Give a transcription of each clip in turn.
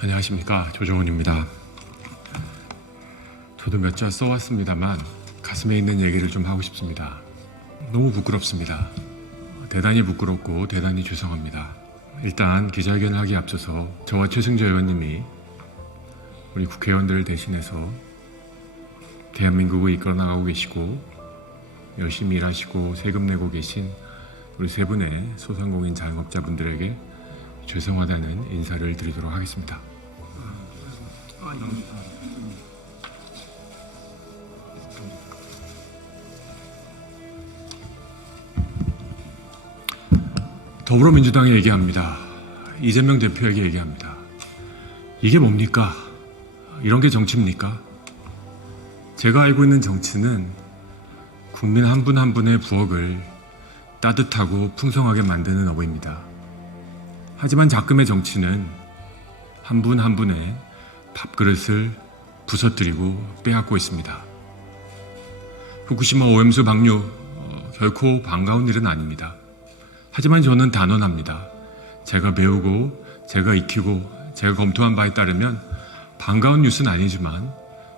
안녕하십니까 조정훈입니다. 저도 몇 자 써왔습니다만 가슴에 있는 얘기를 좀 하고 싶습니다. 너무 부끄럽습니다. 대단히 부끄럽고 대단히 죄송합니다. 일단 기자회견을 하기 앞서서 저와 최승재 의원님이 우리 국회의원들을 대신해서 대한민국을 이끌어 나가고 계시고 열심히 일하시고 세금 내고 계신 우리 세 분의 소상공인 자영업자분들에게 죄송하다는 인사를 드리도록 하겠습니다. 더불어민주당에 얘기합니다. 이재명 대표에게 얘기합니다. 이게 뭡니까? 이런 게 정치입니까? 제가 알고 있는 정치는 국민 한 분한 분의 부엌을 따뜻하고 풍성하게 만드는 어부입니다. 하지만 자금의 정치는 한 분 한 분의 밥그릇을 부서뜨리고 빼앗고 있습니다. 후쿠시마 오염수 방류 어, 결코 반가운 일은 아닙니다. 하지만 저는 단언합니다. 제가 배우고 제가 익히고 제가 검토한 바에 따르면 반가운 뉴스는 아니지만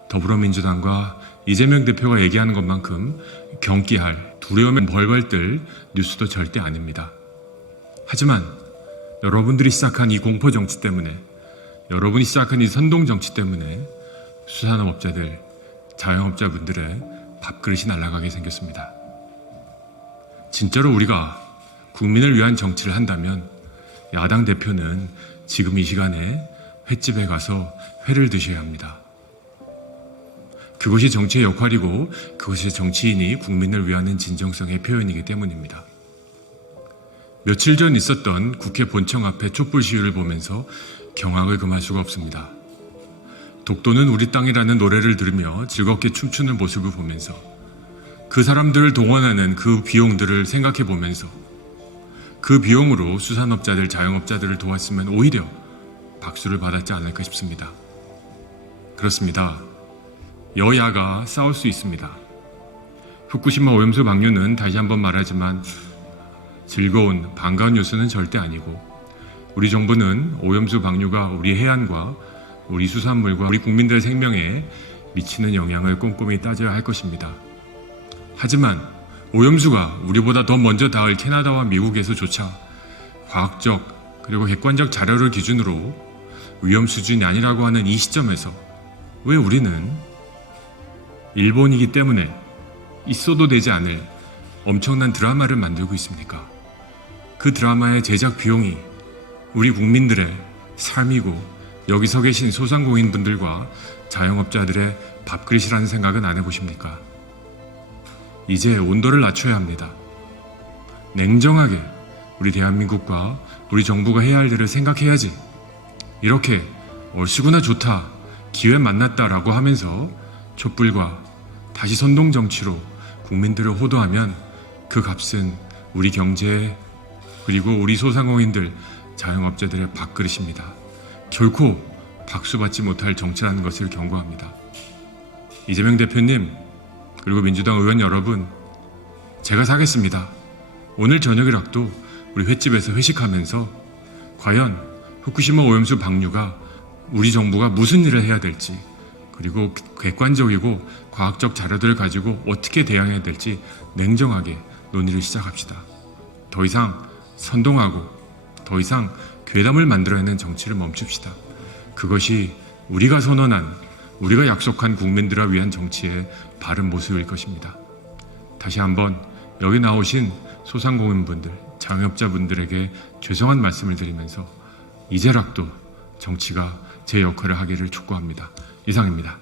더불어민주당과 이재명 대표가 얘기하는 것만큼 경기할 두려움에 벌벌 뜰 뉴스도 절대 아닙니다. 하지만 여러분들이 시작한 이 공포 정치 때문에 여러분이 시작한 이 선동 정치 때문에 수산업자들, 자영업자분들의 밥그릇이 날아가게 생겼습니다. 진짜로 우리가 국민을 위한 정치를 한다면 야당 대표는 지금 이 시간에 횟집에 가서 회를 드셔야 합니다. 그것이 정치의 역할이고 그것이 정치인이 국민을 위하는 진정성의 표현이기 때문입니다. 며칠 전 있었던 국회 본청 앞의 촛불 시위를 보면서 경악을 금할 수가 없습니다. 독도는 우리 땅이라는 노래를 들으며 즐겁게 춤추는 모습을 보면서 그 사람들을 동원하는 그 비용들을 생각해 보면서 그 비용으로 수산업자들, 자영업자들을 도왔으면 오히려 박수를 받았지 않을까 싶습니다. 그렇습니다. 여야가 싸울 수 있습니다. 후쿠시마 오염수 방류는 다시 한번 말하지만 즐거운 반가운 뉴스는 절대 아니고 우리 정부는 오염수 방류가 우리 해안과 우리 수산물과 우리 국민들의 생명에 미치는 영향을 꼼꼼히 따져야 할 것입니다. 하지만 오염수가 우리보다 더 먼저 닿을 캐나다와 미국에서조차 과학적 그리고 객관적 자료를 기준으로 위험 수준이 아니라고 하는 이 시점에서 왜 우리는 일본이기 때문에 있어도 되지 않을 엄청난 드라마를 만들고 있습니까? 그 드라마의 제작 비용이 우리 국민들의 삶이고 여기서 계신 소상공인분들과 자영업자들의 밥그릇이라는 생각은 안 해보십니까? 이제 온도를 낮춰야 합니다. 냉정하게 우리 대한민국과 우리 정부가 해야 할 일을 생각해야지. 이렇게 얼씨구나 좋다, 기회 만났다라고 하면서 촛불과 다시 선동 정치로 국민들을 호도하면 그 값은 우리 경제 그리고 우리 소상공인들 자영업자들의 밥그릇입니다. 결코 박수받지 못할 정치라는 것을 경고합니다. 이재명 대표님 그리고 민주당 의원 여러분 제가 사겠습니다. 오늘 저녁이라도 우리 횟집에서 회식하면서 과연 후쿠시마 오염수 방류가 우리 정부가 무슨 일을 해야 될지 그리고 객관적이고 과학적 자료들을 가지고 어떻게 대응해야 될지 냉정하게 논의를 시작합시다. 더 이상 선동하고 더 이상 괴담을 만들어내는 정치를 멈춥시다. 그것이 우리가 선언한 우리가 약속한 국민들을 위한 정치의 바른 모습일 것입니다. 다시 한번 여기 나오신 소상공인분들, 장업자분들에게 죄송한 말씀을 드리면서 이제라도 정치가 제 역할을 하기를 촉구합니다. 이상입니다.